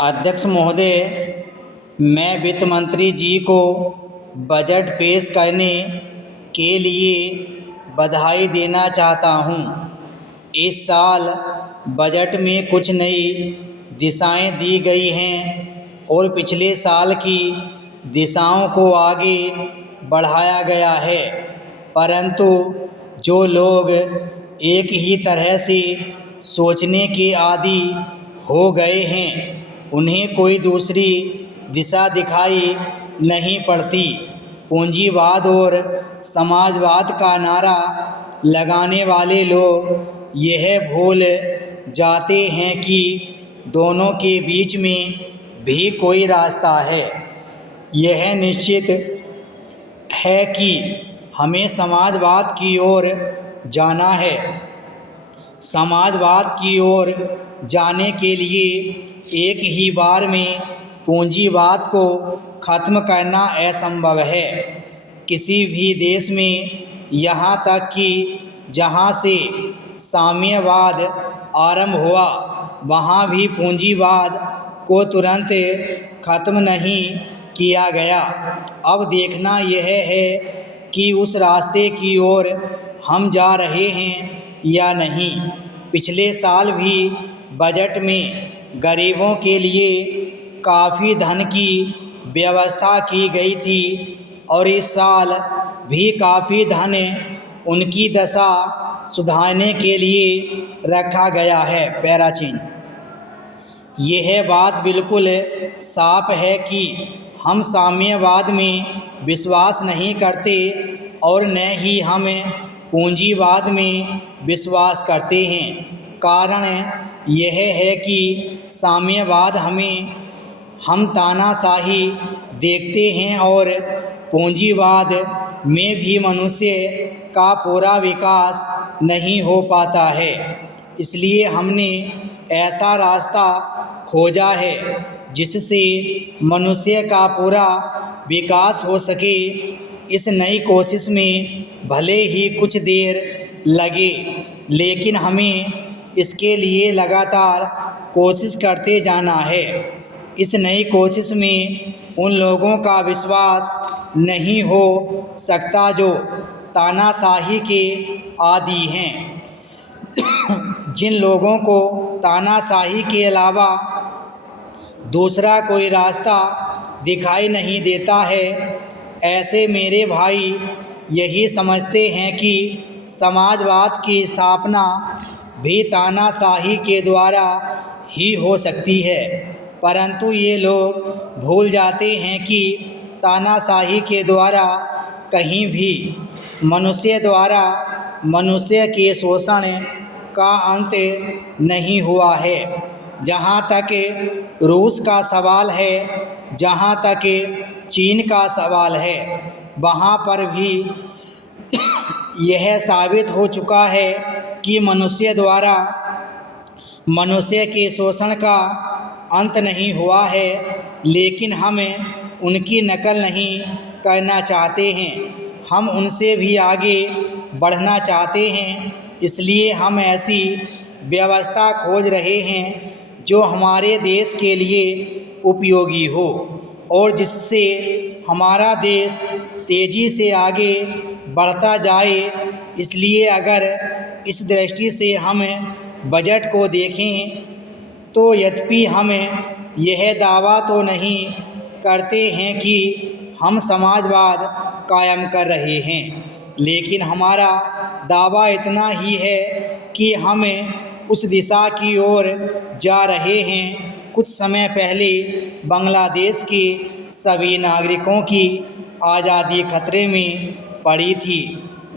अध्यक्ष महोदय, मैं वित्त मंत्री जी को बजट पेश करने के लिए बधाई देना चाहता हूं। इस साल बजट में कुछ नई दिशाएं दी गई हैं और पिछले साल की दिशाओं को आगे बढ़ाया गया है, परंतु जो लोग एक ही तरह से सोचने के आदी हो गए हैं उन्हें कोई दूसरी दिशा दिखाई नहीं पड़ती। पूंजीवाद और समाजवाद का नारा लगाने वाले लोग यह भूल जाते हैं कि दोनों के बीच में भी कोई रास्ता है। यह निश्चित है कि हमें समाजवाद की ओर जाना है। समाजवाद की ओर जाने के लिए एक ही बार में पूंजीवाद को ख़त्म करना असंभव है। किसी भी देश में, यहाँ तक कि जहाँ से साम्यवाद आरंभ हुआ, वहाँ भी पूंजीवाद को तुरंत ख़त्म नहीं किया गया। अब देखना यह है कि उस रास्ते की ओर हम जा रहे हैं या नहीं। पिछले साल भी बजट में गरीबों के लिए काफ़ी धन की व्यवस्था की गई थी और इस साल भी काफ़ी धन उनकी दशा सुधारने के लिए रखा गया है। पैराचीन, यह बात बिल्कुल साफ है कि हम साम्यवाद में विश्वास नहीं करते और न ही हम पूंजीवाद में विश्वास करते हैं। कारण यह है कि साम्यवाद हम तानाशाही देखते हैं और पूंजीवाद में भी मनुष्य का पूरा विकास नहीं हो पाता है। इसलिए हमने ऐसा रास्ता खोजा है जिससे मनुष्य का पूरा विकास हो सके। इस नई कोशिश में भले ही कुछ देर लगे, लेकिन हमें इसके लिए लगातार कोशिश करते जाना है। इस नई कोशिश में उन लोगों का विश्वास नहीं हो सकता जो तानाशाही के आदी हैं। जिन लोगों को तानाशाही के अलावा दूसरा कोई रास्ता दिखाई नहीं देता है, ऐसे मेरे भाई यही समझते हैं कि समाजवाद की स्थापना भी तानाशाही के द्वारा ही हो सकती है। परंतु ये लोग भूल जाते हैं कि तानाशाही के द्वारा कहीं भी मनुष्य द्वारा मनुष्य के शोषण का अंत नहीं हुआ है। जहाँ तक रूस का सवाल है, जहाँ तक चीन का सवाल है, वहाँ पर भी यह साबित हो चुका है कि मनुष्य द्वारा मनुष्य के शोषण का अंत नहीं हुआ है, लेकिन हम उनकी नकल नहीं करना चाहते हैं। हम उनसे भी आगे बढ़ना चाहते हैं। इसलिए हम ऐसी व्यवस्था खोज रहे हैं जो हमारे देश के लिए उपयोगी हो और जिससे हमारा देश तेज़ी से आगे बढ़ता जाए। इसलिए अगर इस दृष्टि से हम बजट को देखें तो यद्यपि हम यह दावा तो नहीं करते हैं कि हम समाजवाद कायम कर रहे हैं, लेकिन हमारा दावा इतना ही है कि हम उस दिशा की ओर जा रहे हैं। कुछ समय पहले बांग्लादेश के सभी नागरिकों की आज़ादी खतरे में पड़ी थी।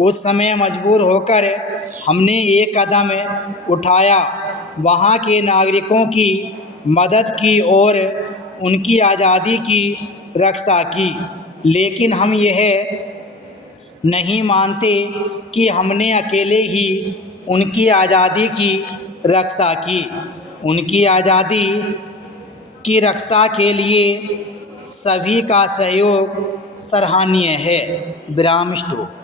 उस समय मजबूर होकर हमने एक कदम उठाया, वहाँ के नागरिकों की मदद की और उनकी आज़ादी की रक्षा की। लेकिन हम यह नहीं मानते कि हमने अकेले ही उनकी आज़ादी की रक्षा की। उनकी आज़ादी की रक्षा के लिए सभी का सहयोग सराहनीय है। विराम स्टॉप।